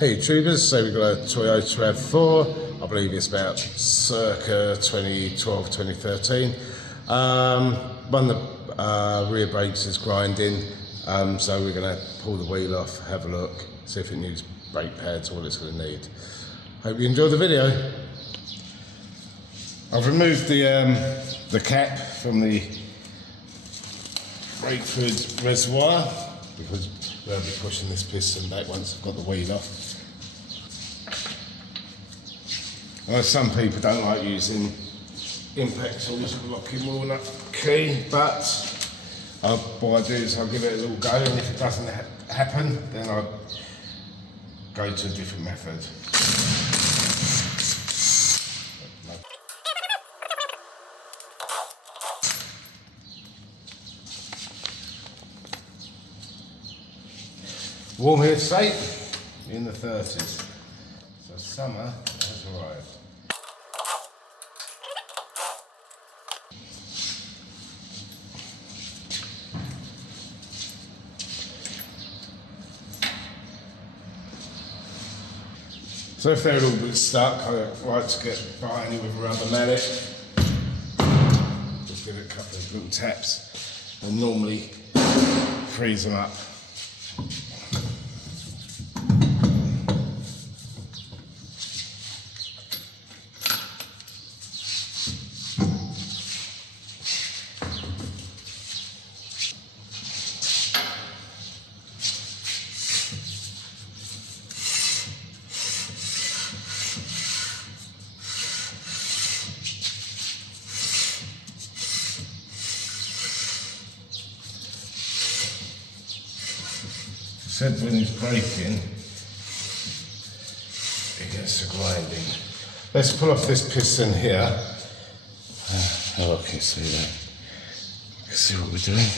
Hey YouTubers, so we've got a Toyota RAV4, I believe it's about circa 2012, 2013. One of the rear brakes is grinding, so we're going to pull the wheel off, have a look, see if it needs brake pads or what it's going to need. Hope you enjoy the video. I've removed the cap from the brake fluid reservoir because we'll be pushing this piston back once I've got the wheel off. Some people don't like using impact tools with locking walnut key, but what I do is I'll give it a little go, and if it doesn't happen, then I'll go to a different method. Warm here state in the 30s, so summer has arrived. So if they're a little bit stuck, I like to get behind it with a rubber mallet. Just give it a couple of little taps and normally freeze them up. Said when he's braking, it gets to grinding. Let's pull off this piston here. Oh, can you see that? You can see what we're doing.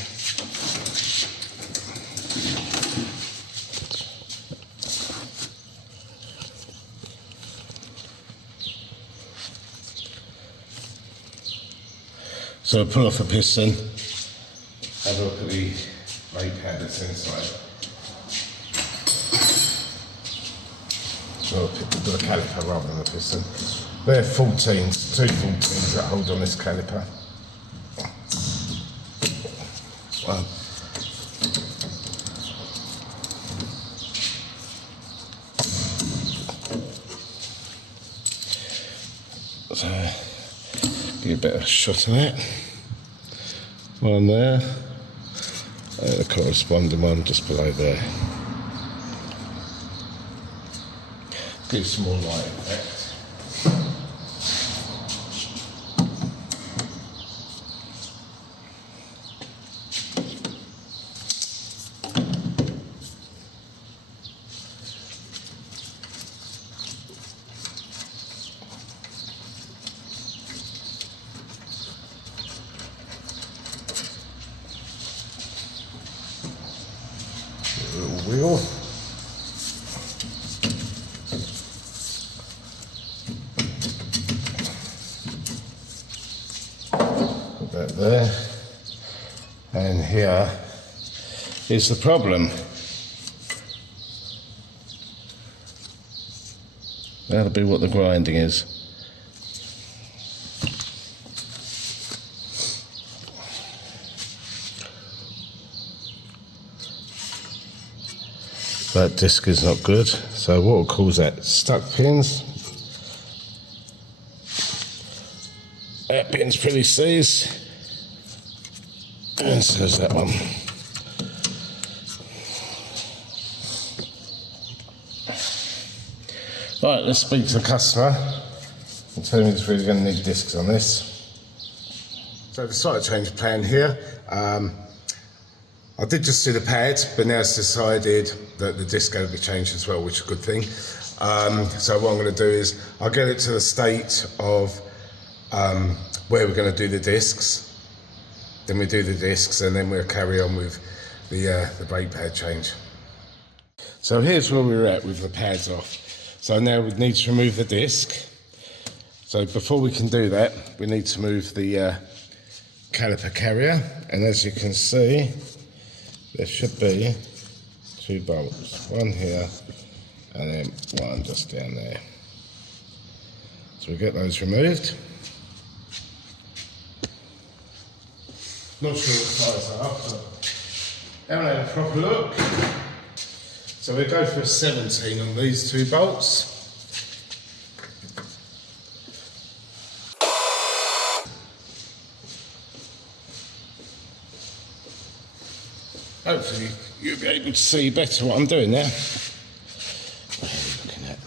So I'll pull off a piston, have a look at the brake pad that's inside. So I'll pick the caliper rather than the piston. They're 14s, two 14s that hold on this caliper. One. So, get a better shot of that. One there, and the corresponding one just below there. Give some more light effect. A little wheel. That there, and here is the problem. That'll be what the grinding is. That disc is not good, so what we'll cause that? Stuck pins. That pin's pretty seized. And so is that one. Right, let's speak to the customer and tell him he's really going to need discs on this. So the slight change of plan here. I did just do the pads, but now it's decided that the disc going to be changed as well, which is a good thing. So what I'm going to do is I'll get it to the state of where we're going to do the discs. Then we do the discs, and then we'll carry on with the brake pad change. So here's where we're at with the pads off. So now we need to remove the disc. So before we can do that, we need to move the caliper carrier, and as you can see, there should be two bolts, one here and then one just down there. So we get those removed. Not sure what size they are, but haven't had a proper look. So we go for a 17 on these two bolts. Hopefully you'll be able to see better what I'm doing now. What are you looking at?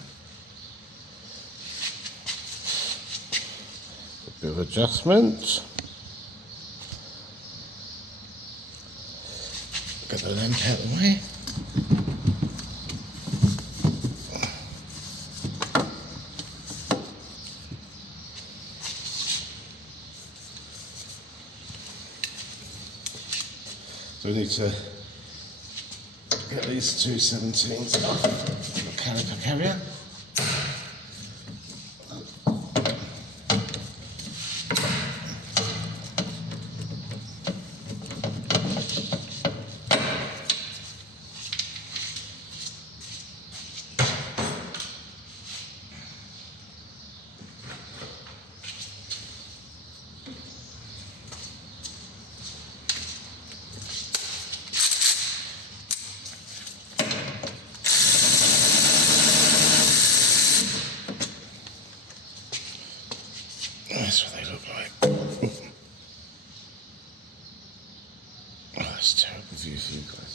A bit of adjustment. Get the lamp out of the way. So we need to get these two 17s off the caliper carrier. That's what they look like. Oh, that's a terrible view for you guys.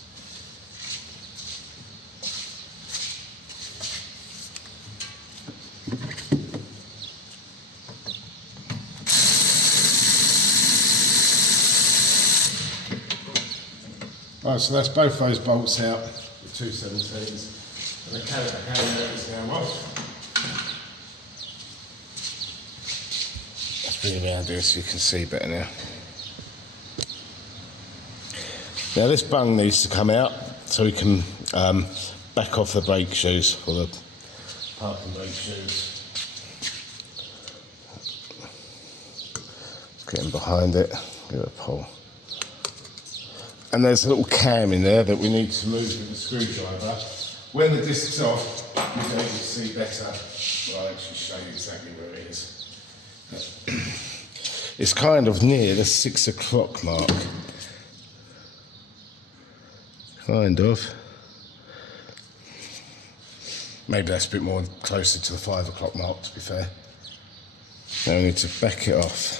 Right, so that's both those bolts out, the two 17s, and the caliper carrier is now off. Bring it around here so you can see better now. Now this bung needs to come out so we can back off the brake shoes, or the parking brake shoes. Let's get in behind it, give it a pull. And there's a little cam in there that we need to move with the screwdriver. When the disc's off, you'll be able to see better. Well, I'll actually show you exactly where it is. It's kind of near the 6 o'clock mark. Kind of. Maybe that's a bit more closer to the 5 o'clock mark, to be fair. Now we need to back it off.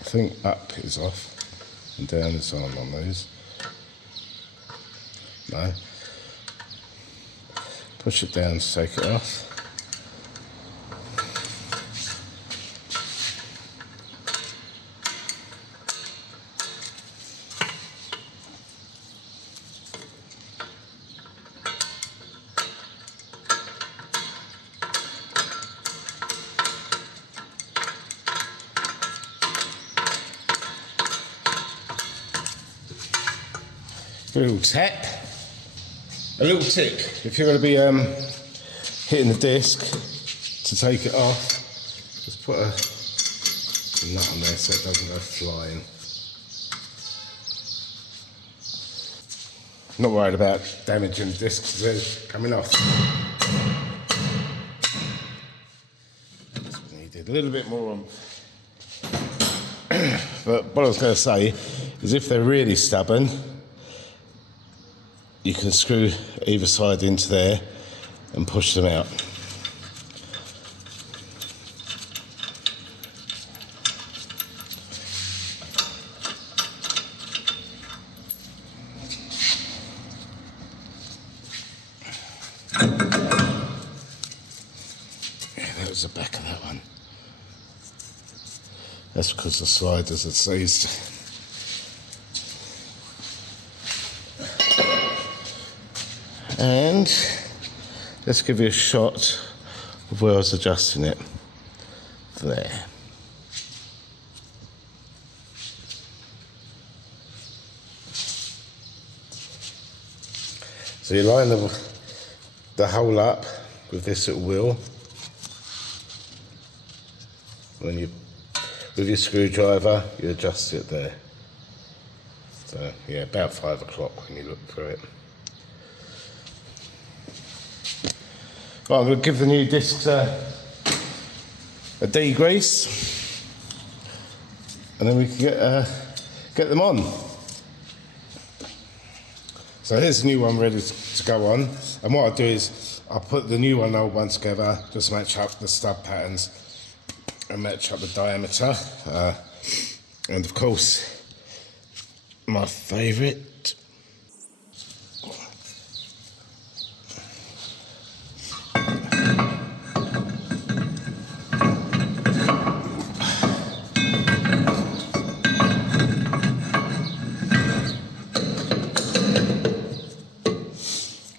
I think up is off and down is on these. No. Push it down to take it off. A little tap, a little tip. If you're going to be hitting the disc to take it off, just put a nut on there so it doesn't go flying. Not worried about damaging the discs as they're coming off. That's what we needed, a little bit more on. But what I was going to say is if they're really stubborn, you can screw either side into there and push them out. Yeah, that was the back of that one. That's because the sliders are seized. And let's give you a shot of where I was adjusting it. There. So you line the hole up with this little wheel. When you, with your screwdriver, you adjust it there. So yeah, about 5 o'clock when you look through it. Right, I'm going to give the new discs a degrease, and then we can get them on. So here's the new one ready to go on, and what I'll do is I'll put the new one and the old one together, just match up the stud patterns and match up the diameter, and of course my favourite,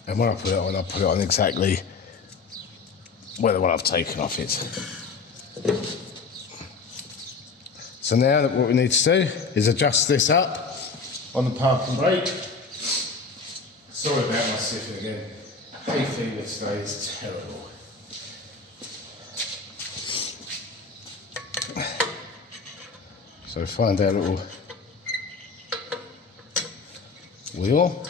and when I put it on, I'll put it on exactly where the one I've taken off it. So now what we need to do is adjust this up on the parking brake. Sorry about my sniffing again. Hay fever today is terrible. So find our little wheel.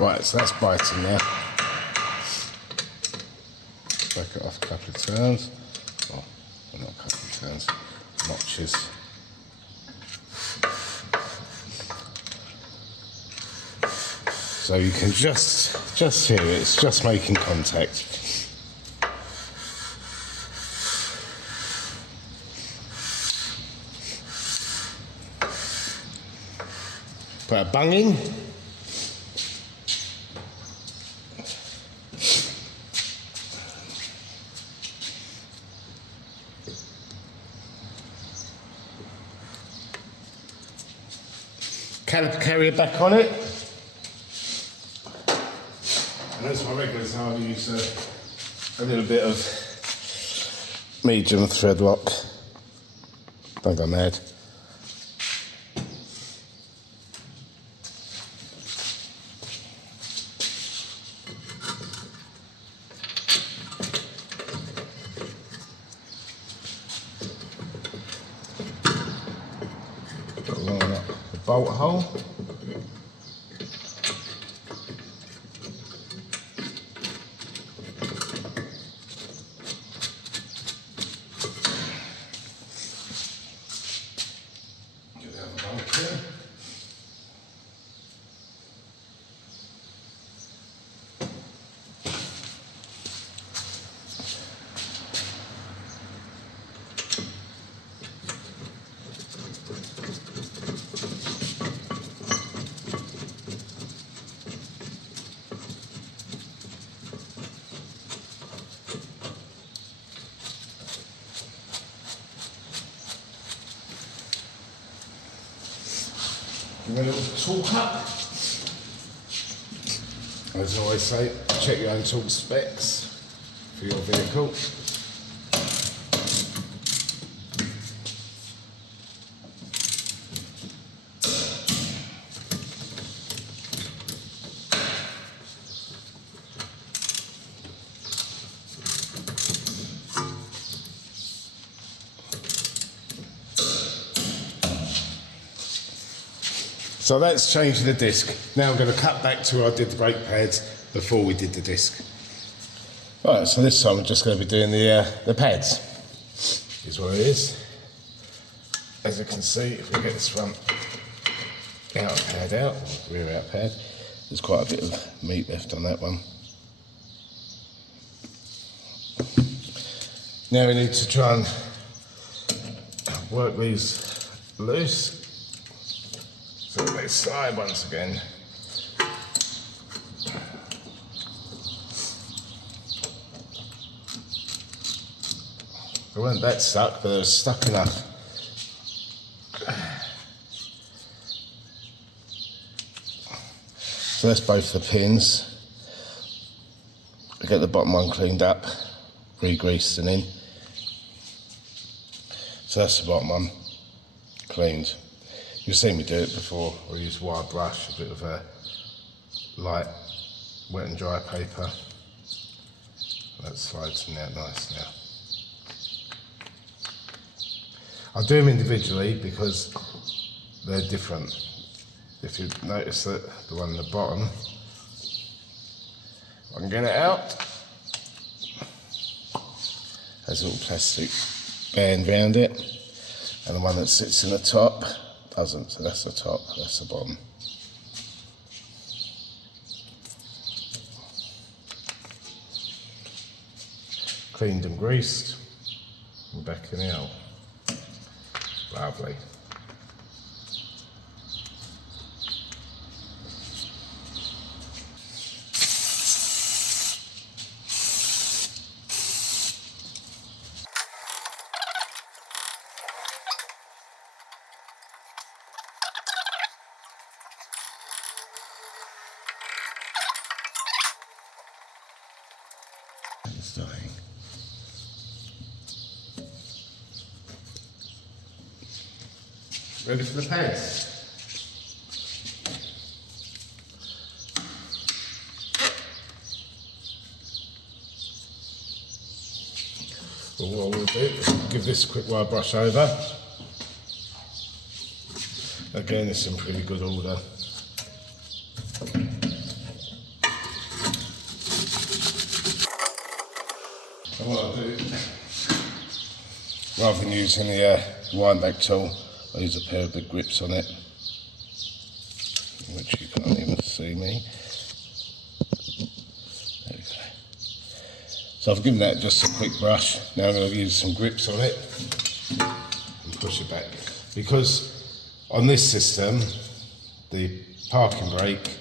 Right, so that's biting now. Back it off a couple of turns. Well, not a couple of turns, notches. So you can just hear it, it's just making contact. Put a bunging. Caliper carrier back on it. And as my regulars, I'll use a little bit of medium thread lock. Don't go mad. Line up the bolt hole. Give it a little torque up. As I always say, check your own torque specs for your vehicle. So that's changing the disc. Now I'm going to cut back to where I did the brake pads before we did the disc. Right, so this time I'm just going to be doing the pads. Is what it is. As you can see, if we get this front outer pad out, rear outer pad, there's quite a bit of meat left on that one. Now we need to try and work these loose. So they slide once again. They weren't that stuck, but they were stuck enough. So that's both the pins. I get the bottom one cleaned up, re-greased and in. So that's the bottom one, cleaned. You've seen me do it before. I use wire brush, a bit of a light wet and dry paper. That slides in there nice now. I'll do them individually because they're different. If you notice that the one at the bottom, I can get it out, has a little plastic band round it, and the one that sits in the top doesn't, so that's the top, that's the bottom. Cleaned and greased, and backing out. Lovely. Starting. Ready for the pads? Well, what we'll do is give this a quick wire brush over. Again, it's in pretty good order. And what I'll do, rather than using the wind back tool, I'll use a pair of big grips on it, which you can't even see me. There we go. So I've given that just a quick brush. Now I'm going to use some grips on it and push it back. Because on this system, the parking brake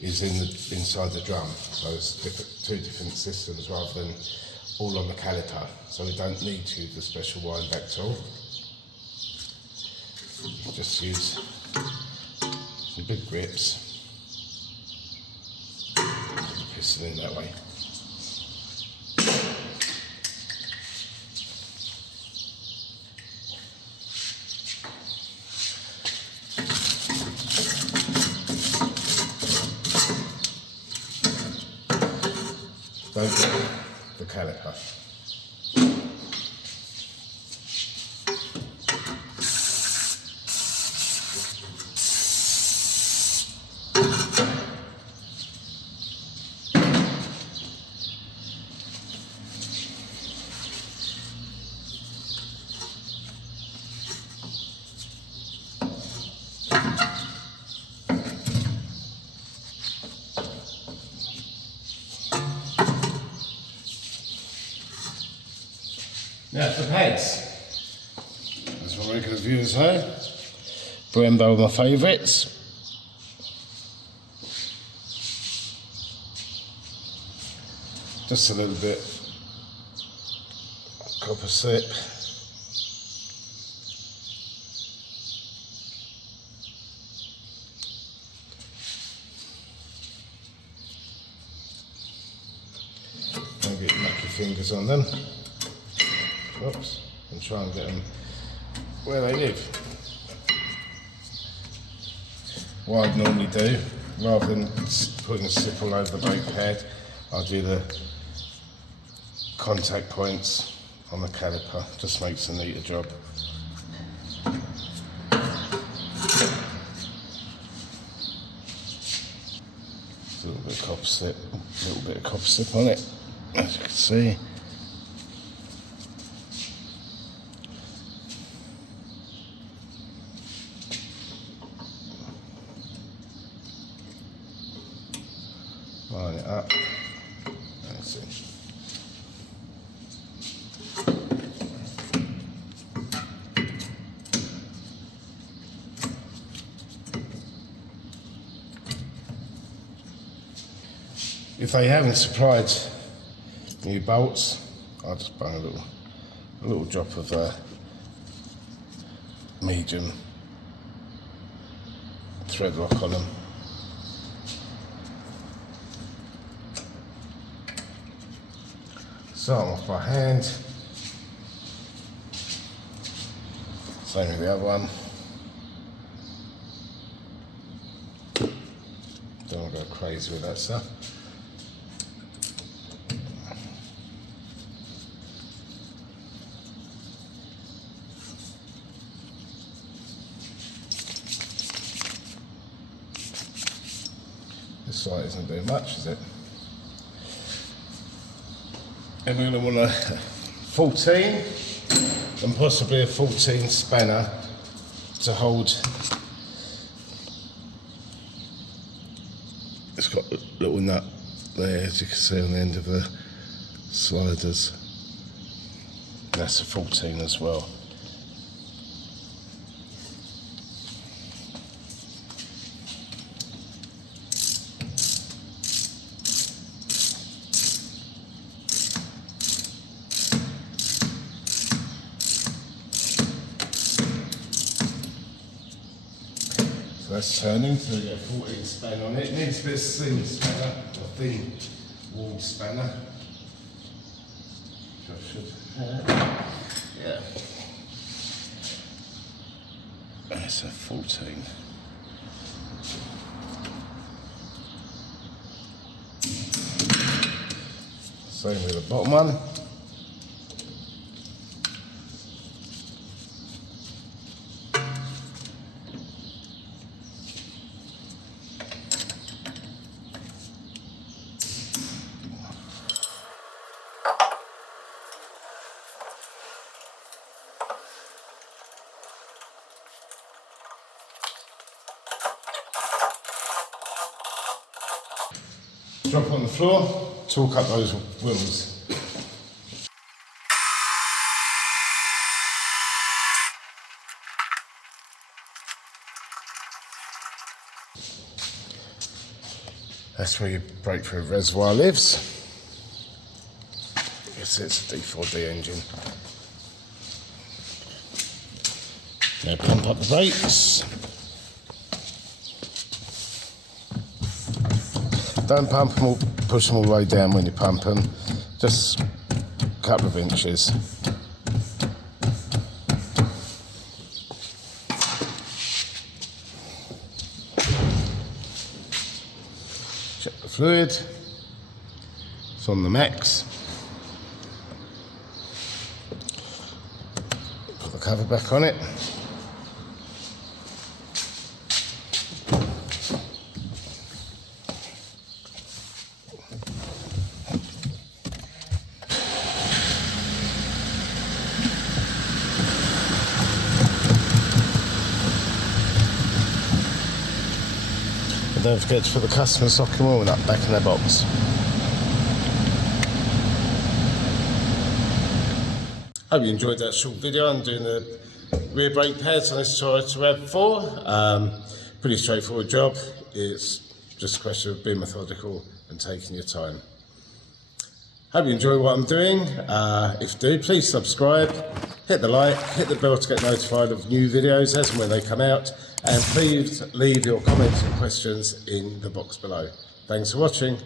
is inside the drum, so it's two different systems rather than all on the caliper, so we don't need to use a special wind back tool. Just use some big grips, put the piston in that way. Don't get the caliper. Now for the pads. As my regular viewers know, Brembo are my favourites. Just a little bit copper slip. Don't get your lucky fingers on them. Oops, and try and get them where they live. What I'd normally do, rather than putting a slip all over the brake pad, I'll do the contact points on the caliper. Just makes a neater job. A little bit of copper slip on it, as you can see. Line it up. That's it. If they haven't supplied new bolts, I'll just bung a little drop of medium thread lock on them. Start off by hand, same with the other one. Don't want to go crazy with that stuff. light isn't doing much, is it? And we're going to want a 14 and possibly a 14 spanner to hold. It's got a little nut there, as you can see on the end of the sliders. And that's a 14 as well. So that's turning, so we get a 14 span on it. It needs a bit of slim spanner, a thin walled spanner. Which I should have. Yeah. That's a 14. Same with the bottom one. Drop on the floor, torque up those wheels. That's where your breakthrough reservoir lives. Yes, it's a D4D engine. Now pump up the brakes. Don't pump them all, push them all the way down when you pump them, just a couple of inches. Check the fluid, it's on the max. Put the cover back on it. Don't forget to put the customer socket wheel nut back in their box. Hope you enjoyed that short video. I'm doing the rear brake pads on this Toyota RAV4. Pretty straightforward job. It's just a question of being methodical and taking your time. Hope you enjoy what I'm doing. If you do, please subscribe, hit the like, hit the bell to get notified of new videos as and when they come out. And please leave your comments and questions in the box below. Thanks for watching.